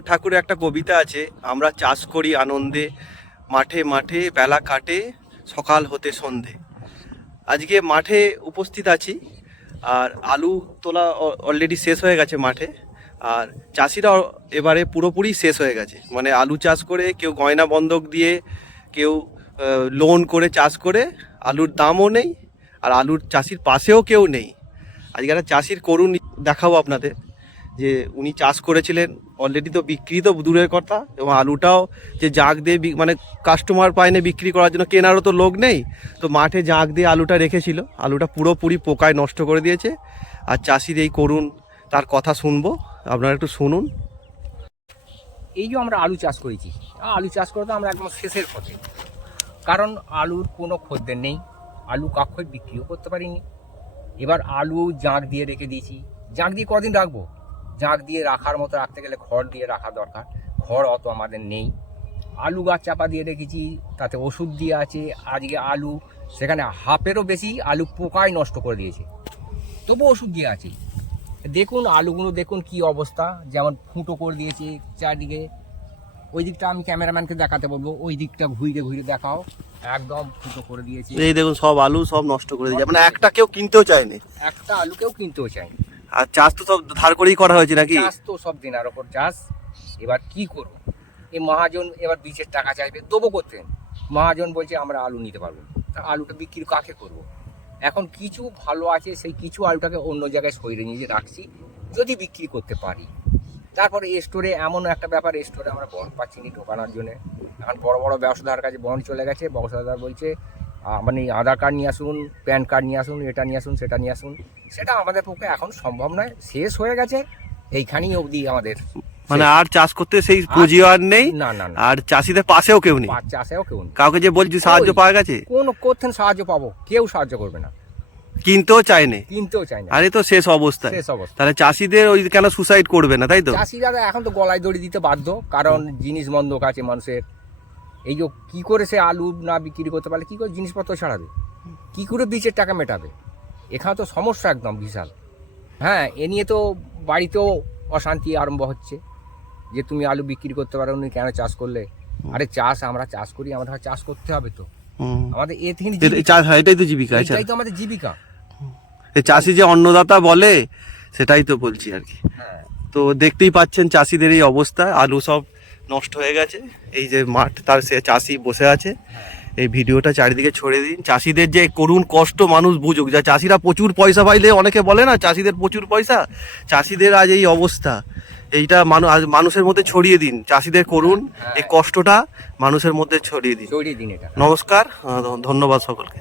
ঠাকুরের একটা কবিতা আছে, আমরা চাষ করি আনন্দে, মাঠে মাঠে বেলা কাটে সকাল হতে সন্ধে। আজকে মাঠে উপস্থিত আছি, আর আলু তোলা অলরেডি শেষ হয়ে গেছে মাঠে। আর চাষিরা এবারে পুরোপুরি শেষ হয়ে গেছে, মানে আলু চাষ করে কেউ গয়না বন্ধক দিয়ে, কেউ লোন করে চাষ করে, আলুর দামও নেই আর আলুর চাষির পাশেও কেউ নেই। আজকে একটা চাষির করুণ দেখাবো আপনাদের, যে উনি চাষ করেছিলেন অলরেডি, তো বিক্রি তো দূরের কথা, এবং আলুটাও যে জাগ দিয়ে মানে কাস্টমার পায়নি বিক্রি করার জন্য, কেনারও তো লোক নেই, তো মাঠে জাগ দিয়ে আলুটা রেখেছিল, আলুটা পুরোপুরি পোকায় নষ্ট করে দিয়েছে। আর চাষির এই করুণ তার কথা শুনবো, আপনারা একটু শুনুন। এই যে আমরা আলু চাষ করেছি, আলু চাষ করতে আমরা একদম শেষের পথে, কারণ আলুর কোনো খদ্দের নেই, আলু কাক্ষই বিক্রিও করতে পারিনি। এবার আলু জাঁক দিয়ে রেখে দিয়েছি। জাঁক দিয়ে কদিন রাখবো? জাঁক দিয়ে রাখার মতো রাখতে গেলে খড় দিয়ে রাখা দরকার, খড় অত আমাদের নেই। আলু গাছ চাপা দিয়ে রেখেছি, তাতে ওষুধ দিয়ে আছে। আজকে আলু সেখানে হাফেরও বেশি আলু পোকায় নষ্ট করে দিয়েছে, তবু ওষুধ দিয়ে আছে। দেখুন আলুগুলো, দেখুন কি অবস্থা, যেমন ফুটো করে দিয়েছে চারদিকে। ওই দিকটা আমি ক্যামেরাম্যানকে দেখাতে বলবো, ওই দিকটা ঘুরে ঘুরে দেখাও, একদম ফুটো করে দিয়েছে। এই দেখুন সব আলু সব নষ্ট করে দিয়েছে, মানে একটা কেউ কিনতেও চায়নি, একটা আলু কেউ কিনতেও চায়নি। আর চাষ তো সব ধার করেই করা হয়েছে নাকি? চাষ তো সব দিনার ওপর চাষ। এবার কি করবো? এই মহাজন এবার বীজের টাকা চাইবে, দেবো করতেন। মহাজন বলছে আমরা আলু নিতে পারবো না, তা আলুটা বিক্রি কাকে করব? এখন কিছু ভালো আছে, সেই কিছু আলুটাকে অন্য জায়গায় সরিয়ে নিয়ে রাখছি, যদি বিক্রি করতে পারি। তারপরে স্টোরে এমন একটা ব্যাপার, স্টোরে আমরা বন্ড পাচ্ছি না ঢোকানোর জন্য। এখন বড় বড় ব্যবসাদার কাছে বন্ড চলে গেছে, ব্যবসাদার বলছে মানে আধার কার্ড নিয়ে আসুন, প্যান কার্ড নিয়ে আসুন, এটা নিয়ে আসুন, সেটা নিয়ে আসুন। সেটা আমাদের পক্ষে এখন সম্ভব নয়, শেষ হয়ে গেছে এইখানেই অবধি আমাদের। মানে আর চাষ করতে সেই পুঁজি আর নেই, না না না, আর চাষিদের পাশেও কেউ নেই, চাষেও কেউ নেই। কাউকে যে বলছি সাহায্য পাওয়া গেছে, কোনো কোথাও সাহায্য পাবো? কেউ সাহায্য করবে না, কিনতেও চায়নি, কিনতেও চাই না। আরে তো শেষ অবস্থা। শেষ অবস্থা। তাহলে চাষিদের ওই কেন সুসাইড করবে না, তাই তো? চাষিরা এখন তো গলায় দড়ি দিতে বাধ্য, কারণ জিনিস বন্ধক আছে মানুষের। এই যে কি করে সে আলু না বিক্রি করতে পারলে কি করে জিনিসপত্র ছাড়াবে, কি করে বীজের টাকা মেটাবে? এখানে তো সমস্যা একদম বিশাল। হ্যাঁ, এ নিয়ে তো বাড়িতেও অশান্তি আরম্ভ হচ্ছে, যে তুমি আলু বিক্রি করতে পারো নি, কেন চাষ করলে? আরে চাষ আমরা চাষ করি, আমাদের চাষ করতে হবে তো, আমাদের এ থেকে এটাই তো জীবিকা, এটাই তো আমাদের জীবিকা। চাষি যে অন্নদাতা বলে, সেটাই তো বলছি আর কি। হ্যাঁ, তো দেখতেই পাচ্ছেন চাষিদের এই অবস্থা, আলু সব নষ্ট হয়ে গেছে। এই যে মাঠ, তার সে চাষি বসে আছে। এই ভিডিওটা চারিদিকে ছড়িয়ে দিন, চাষিদের যে করুণ কষ্ট মানুষ বুঝুক। যা চাষিরা প্রচুর পয়সা পাইলে, অনেকে বলে না চাষিদের প্রচুর পয়সা, চাষিদের আজ এই অবস্থা, এইটা মানুষের মধ্যে ছড়িয়ে দিন। চাষিদের করুণ এই কষ্টটা মানুষের মধ্যে ছড়িয়ে দিন। এটা নমস্কার, ধন্যবাদ সকলকে।